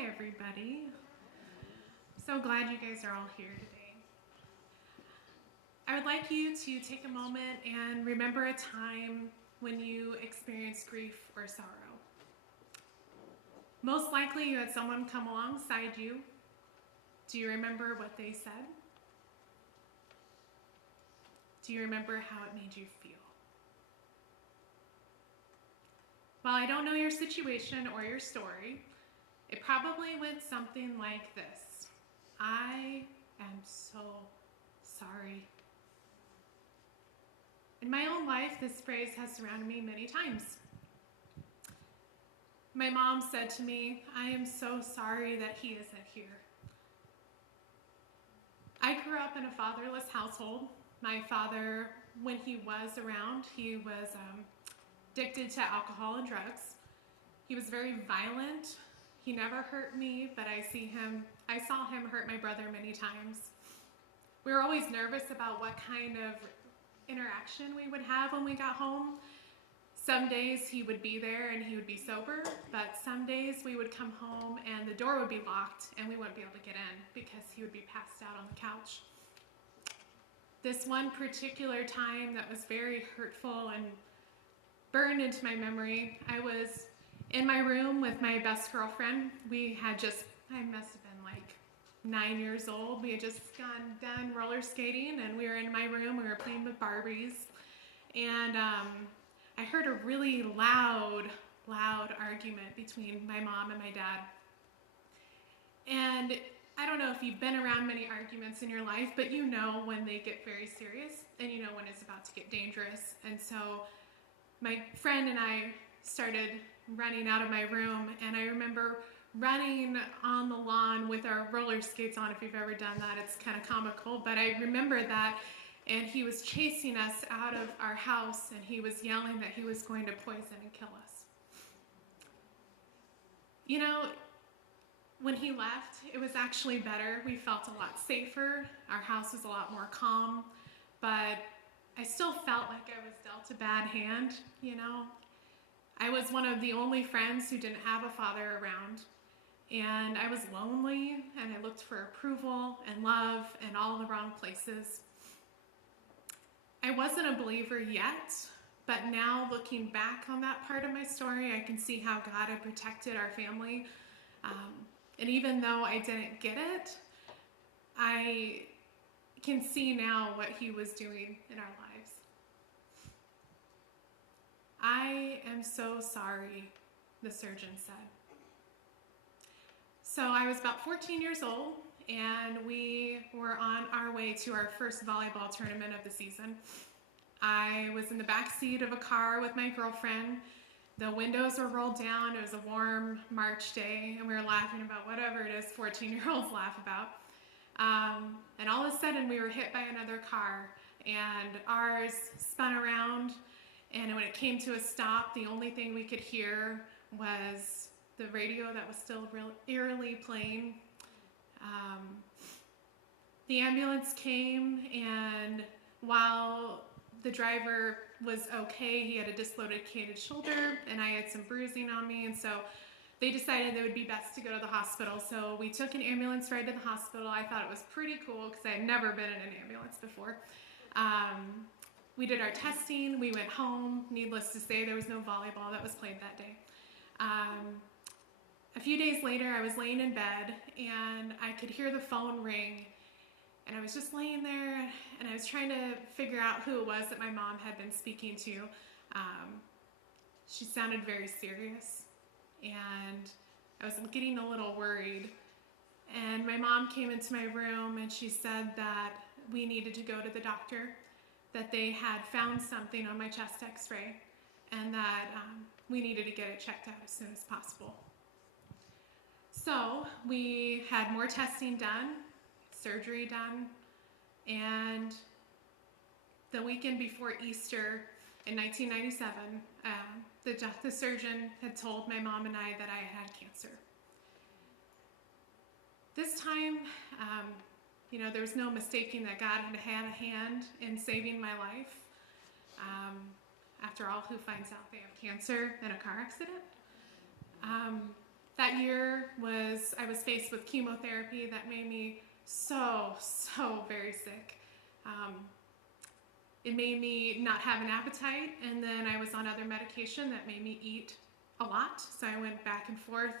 Hi, everybody. So glad you guys are all here today. I would like you to take a moment and remember a time when you experienced grief or sorrow. Most likely you had someone come alongside you. Do you remember what they said? Do you remember how it made you feel? While I don't know your situation or your story, it probably went something like this. I am so sorry. In my own life, this phrase has surrounded me many times. My mom said to me, I am so sorry that he isn't here. I grew up in a fatherless household. My father, when he was around, he was addicted to alcohol and drugs. He was very violent. He never hurt me, but I saw him hurt my brother many times. We were always nervous about what kind of interaction we would have when we got home. Some days he would be there and he would be sober, but some days we would come home and the door would be locked and we wouldn't be able to get in because he would be passed out on the couch. This one particular time that was very hurtful and burned into my memory, I was in my room with my best girlfriend. I must have been like 9 years old. We had just done roller skating and we were in my room. We were playing with Barbies. And I heard a really loud argument between my mom and my dad. And I don't know if you've been around many arguments in your life, but you know when they get very serious and you know when it's about to get dangerous. And so my friend and I started running out of my room, and I remember running on the lawn with our roller skates on. If you've ever done that, it's kind of comical, but I remember that. And he was chasing us out of our house, and he was yelling that he was going to poison and kill us. You know, when he left, it was actually better. We felt a lot safer. Our house was a lot more calm, but I still felt like I was dealt a bad hand, you know. I was one of the only friends who didn't have a father around, and I was lonely, and I looked for approval and love in all the wrong places. I wasn't a believer yet, but now looking back on that part of my story, I can see how God had protected our family. And even though I didn't get it, I can see now what he was doing in our lives. I am so sorry, the surgeon said. So I was about 14 years old, and we were on our way to our first volleyball tournament of the season. I was in the back seat of a car with my girlfriend. The windows were rolled down. It was a warm March day, and we were laughing about whatever it is 14-year-olds laugh about. And all of a sudden, we were hit by another car, and ours spun around, and when it came to a stop, the only thing we could hear was the radio that was still eerily playing. The ambulance came, and while the driver was okay, he had a dislocated shoulder, and I had some bruising on me, and so they decided it would be best to go to the hospital. So we took an ambulance ride to the hospital. I thought it was pretty cool because I had never been in an ambulance before. We did our testing, we went home. Needless to say, there was no volleyball that was played that day. A few days later, I was laying in bed, and I could hear the phone ring, and I was just laying there, and I was trying to figure out who it was that my mom had been speaking to. She sounded very serious, and I was getting a little worried. And my mom came into my room, and she said that we needed to go to the doctor, that they had found something on my chest x-ray, and that we needed to get it checked out as soon as possible. So we had more testing done, surgery done, and the weekend before Easter in 1997, the surgeon had told my mom and I that I had cancer. This time, there was no mistaking that God had a hand in saving my life. After all, who finds out they have cancer in a car accident? That year I was faced with chemotherapy that made me so very sick. It made me not have an appetite, and then I was on other medication that made me eat a lot, so I went back and forth.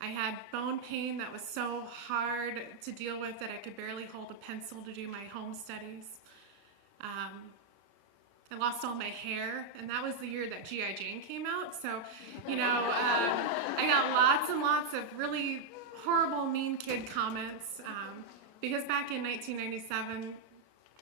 I had bone pain that was so hard to deal with that I could barely hold a pencil to do my home studies. I lost all my hair, and that was the year that G.I. Jane came out, so, I got lots and lots of really horrible, mean kid comments, because back in 1997,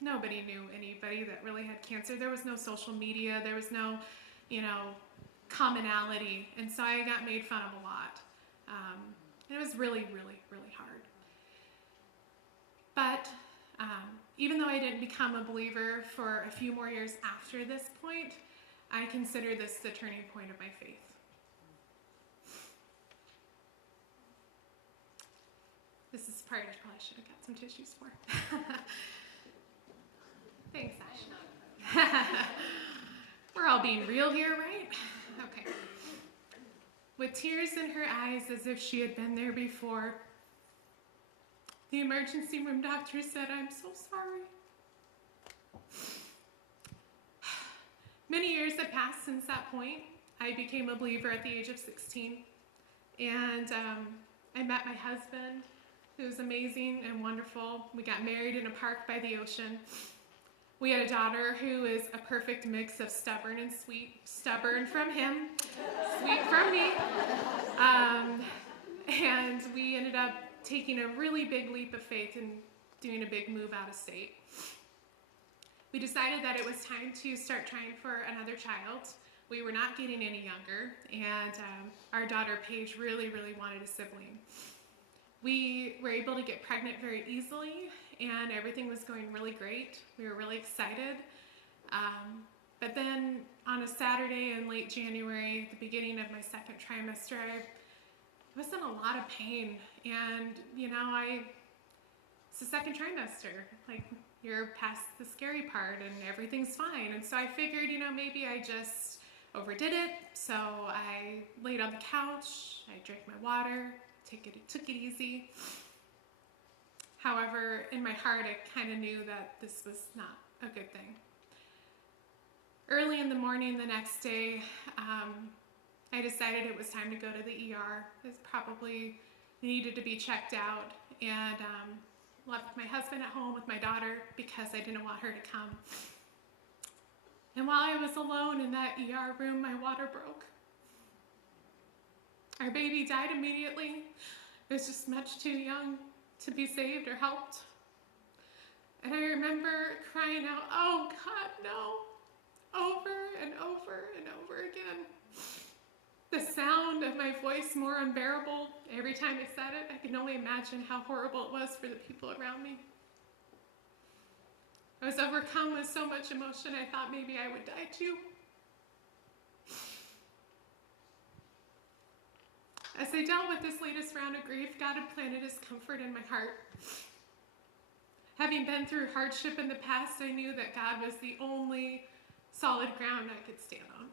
nobody knew anybody that really had cancer. There was no social media, there was no, commonality, and so I got made fun of a lot. And it was really hard. But even though I didn't become a believer for a few more years after this point, I consider this the turning point of my faith. This is part I probably should have got some tissues for. Thanks, Ash. We're all being real here, right? Okay. With tears in her eyes as if she had been there before, the emergency room doctor said, "I'm so sorry." Many years had passed since that point. I became a believer at the age of 16, and I met my husband, who's amazing and wonderful. We got married in a park by the ocean. We had a daughter who is a perfect mix of stubborn and sweet. Stubborn from him, sweet from me. And we ended up taking a really big leap of faith and doing a big move out of state. We decided that it was time to start trying for another child. We were not getting any younger, and our daughter Paige really wanted a sibling. We were able to get pregnant very easily, and everything was going really great. We were really excited. But then on a Saturday in late January, the beginning of my second trimester, I was in a lot of pain. And, it's the second trimester. Like, you're past the scary part and everything's fine. And so I figured, maybe I just overdid it. So I laid on the couch, I drank my water, took it easy. However, in my heart, I kind of knew that this was not a good thing. Early in the morning the next day, I decided it was time to go to the ER. It probably needed to be checked out, and left my husband at home with my daughter because I didn't want her to come. And while I was alone in that ER room, my water broke. Our baby died immediately. It was just much too young to be saved or helped. And I remember crying out, "Oh God, no," over and over and over again. The sound of my voice more unbearable every time I said it. I can only imagine how horrible it was for the people around me. I was overcome with so much emotion, I thought maybe I would die too. As I dealt with this latest round of grief, God had planted His comfort in my heart. Having been through hardship in the past, I knew that God was the only solid ground I could stand on.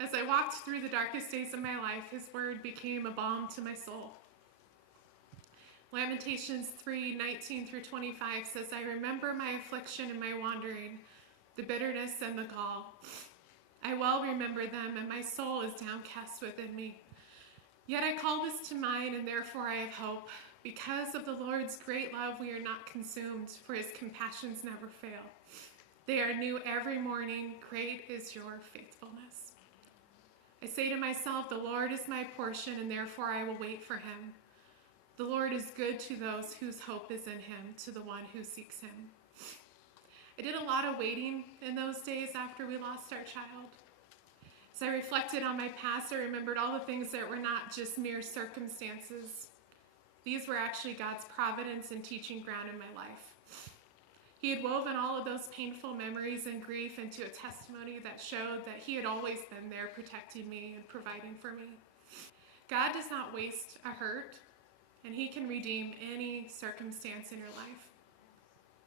As I walked through the darkest days of my life, His word became a balm to my soul. Lamentations 3:19 through 25 says, "I remember my affliction and my wandering, the bitterness and the gall. I well remember them, and my soul is downcast within me. Yet I call this to mind, and therefore I have hope. Because of the Lord's great love, we are not consumed, for His compassions never fail. They are new every morning. Great is your faithfulness. I say to myself, the Lord is my portion, and therefore I will wait for Him. The Lord is good to those whose hope is in Him, to the one who seeks Him." I did a lot of waiting in those days after we lost our child. As I reflected on my past, I remembered all the things that were not just mere circumstances. These were actually God's providence and teaching ground in my life. He had woven all of those painful memories and grief into a testimony that showed that He had always been there protecting me and providing for me. God does not waste a hurt, and He can redeem any circumstance in your life.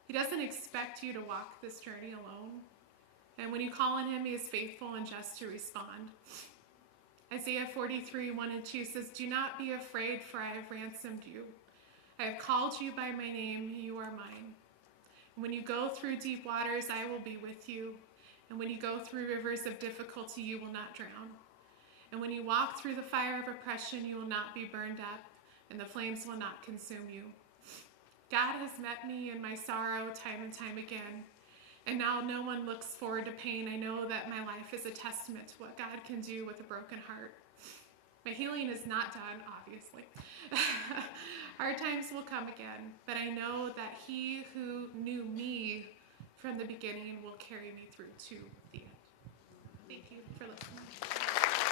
He doesn't expect you to walk this journey alone. And when you call on Him, He is faithful and just to respond. Isaiah 43, 1 and 2 says, "Do not be afraid, for I have ransomed you. I have called you by my name, you are mine. And when you go through deep waters, I will be with you. And when you go through rivers of difficulty, you will not drown. And when you walk through the fire of oppression, you will not be burned up, and the flames will not consume you." God has met me in my sorrow time and time again. And now no one looks forward to pain. I know that my life is a testament to what God can do with a broken heart. My healing is not done, obviously. Hard times will come again, but I know that he who knew me from the beginning will carry me through to the end. Thank you for listening.